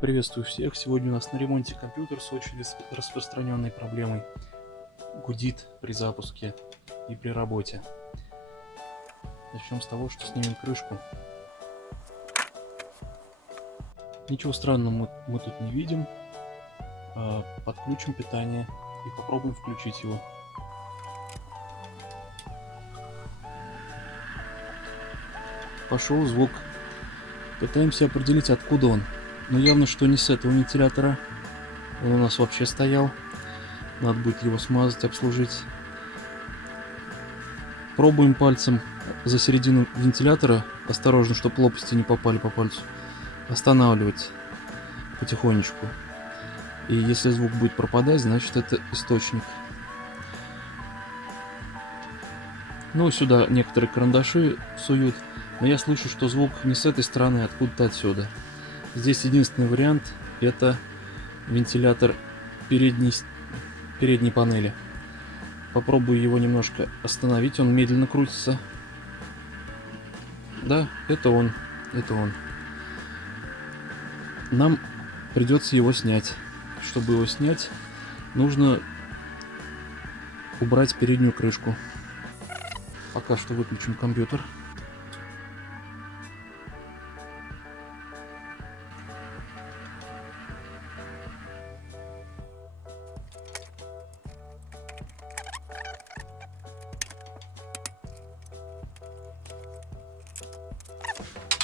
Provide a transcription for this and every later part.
Приветствую всех! Сегодня у нас на ремонте компьютер с очень распространенной проблемой. Гудит при запуске и при работе. Начнем с того, что снимем крышку. Ничего странного мы тут не видим. Подключим питание и попробуем включить его. Пошел звук. Пытаемся определить, откуда он. Но явно, что не с этого вентилятора. Он у нас вообще стоял. Надо будет его смазать, обслужить. Пробуем пальцем за середину вентилятора, осторожно, чтобы лопасти не попали по пальцу. Останавливать потихонечку. И если звук будет пропадать, значит это источник. Ну, сюда некоторые карандаши суют. Но я слышу, что звук не с этой стороны, а откуда-то отсюда. Здесь единственный вариант — это вентилятор передней панели. Попробую его немножко остановить, он медленно крутится. Да, это он, это он. Нам придется его снять. Чтобы его снять, нужно убрать переднюю крышку. Пока что выключим компьютер.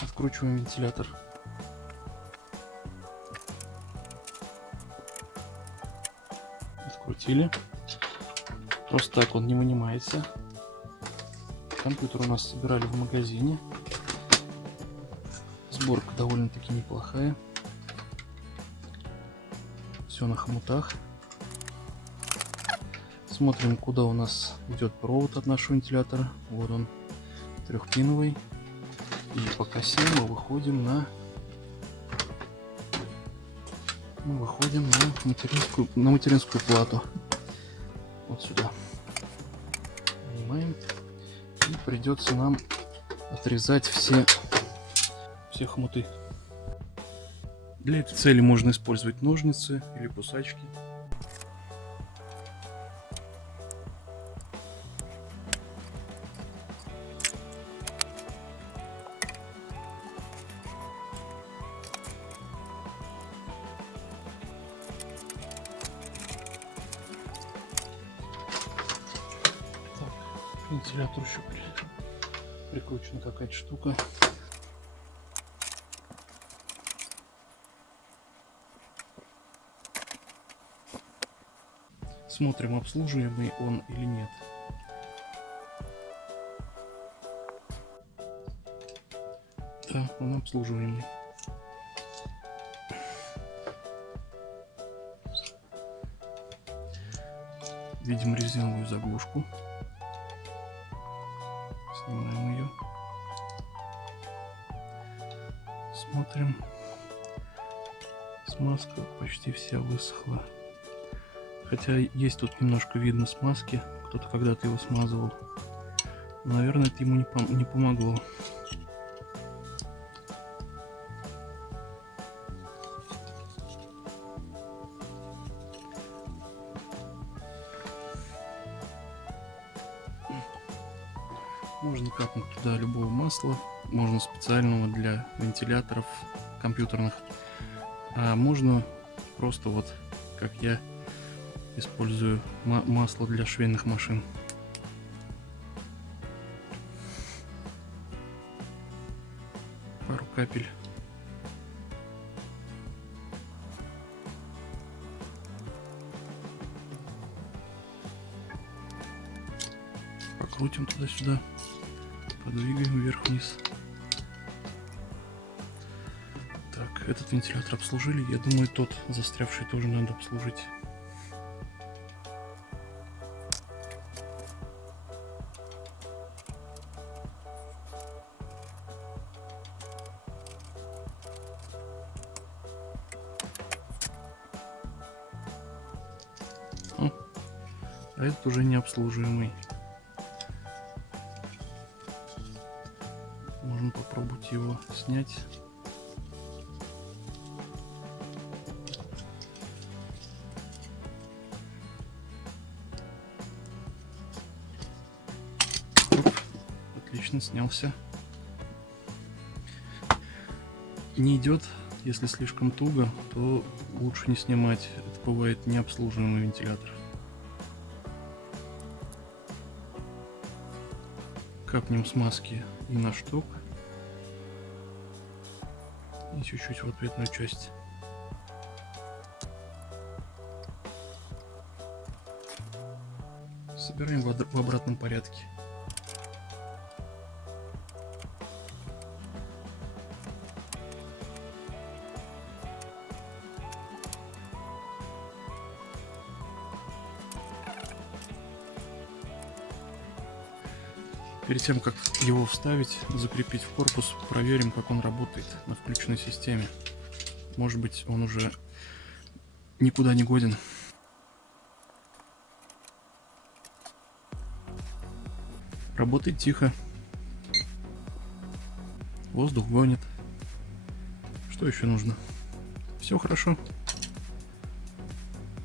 Откручиваем вентилятор. Открутили. Просто так он не вынимается. Компьютер у нас собирали в магазине. Сборка довольно-таки неплохая. Все на хомутах. Смотрим, куда у нас идет провод от нашего вентилятора. Вот он, трехпиновый. И по косе мы выходим на материнскую плату. Вот сюда. Вынимаем. И придется нам отрезать все хомуты. Для этой цели можно использовать ножницы или кусачки. К вентилятору еще прикручена какая-то штука. Смотрим, обслуживаемый он или нет. Да, он обслуживаемый. Видим резиновую заглушку. Снимаем ее. Смотрим. Смазка почти вся высохла. Хотя есть тут немножко видно смазки. Кто-то когда-то его смазывал. Наверное, это ему не помогло. Можно капнуть туда любого масла, можно специального для вентиляторов компьютерных, а можно просто вот, как я использую, масло для швейных машин. Пару капель. Покрутим туда-сюда. Подвигаем вверх-вниз. Так, этот вентилятор обслужили. Я думаю, тот застрявший тоже надо обслужить. А этот уже не обслуживаемый. Можно попробовать его снять. Отлично, снялся. Не идет, если слишком туго, то лучше не снимать. Это бывает необслуживаемый вентилятор. Капнем смазки и на шток, и чуть-чуть в ответную часть. Собираем в обратном порядке. Перед тем, как его вставить, закрепить в корпус, проверим, как он работает на включенной системе. Может быть, он уже никуда не годен. Работает тихо. Воздух гонит. Что еще нужно? Все хорошо.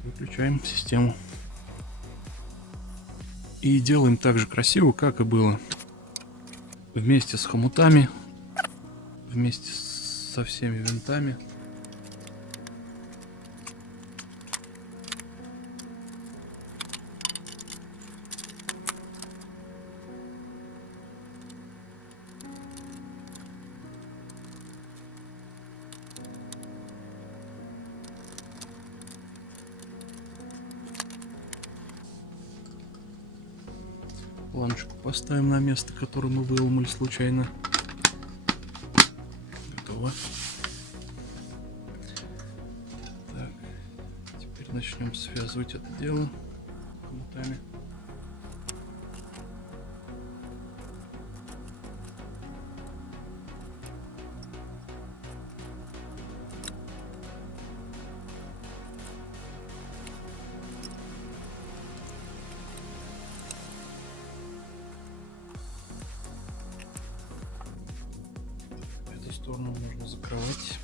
Выключаем систему. И делаем так же красиво, как и было. Вместе с хомутами, вместе со всеми винтами. Планочку поставим на место, которое мы выломали случайно. Готово. Так, теперь начнем связывать это дело хомутами. Эту сторону можно закрывать.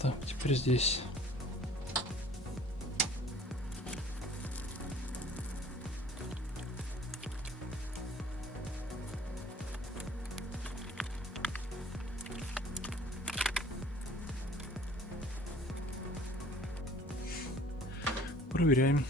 Так, теперь здесь. Проверяем.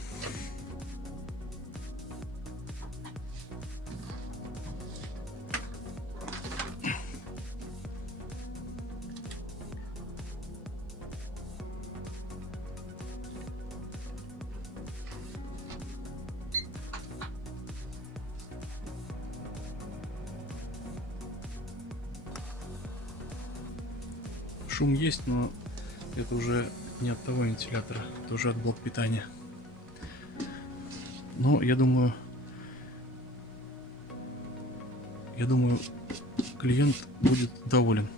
Шум есть, но это уже не от того вентилятора, это уже от блока питания. Но я думаю, клиент будет доволен.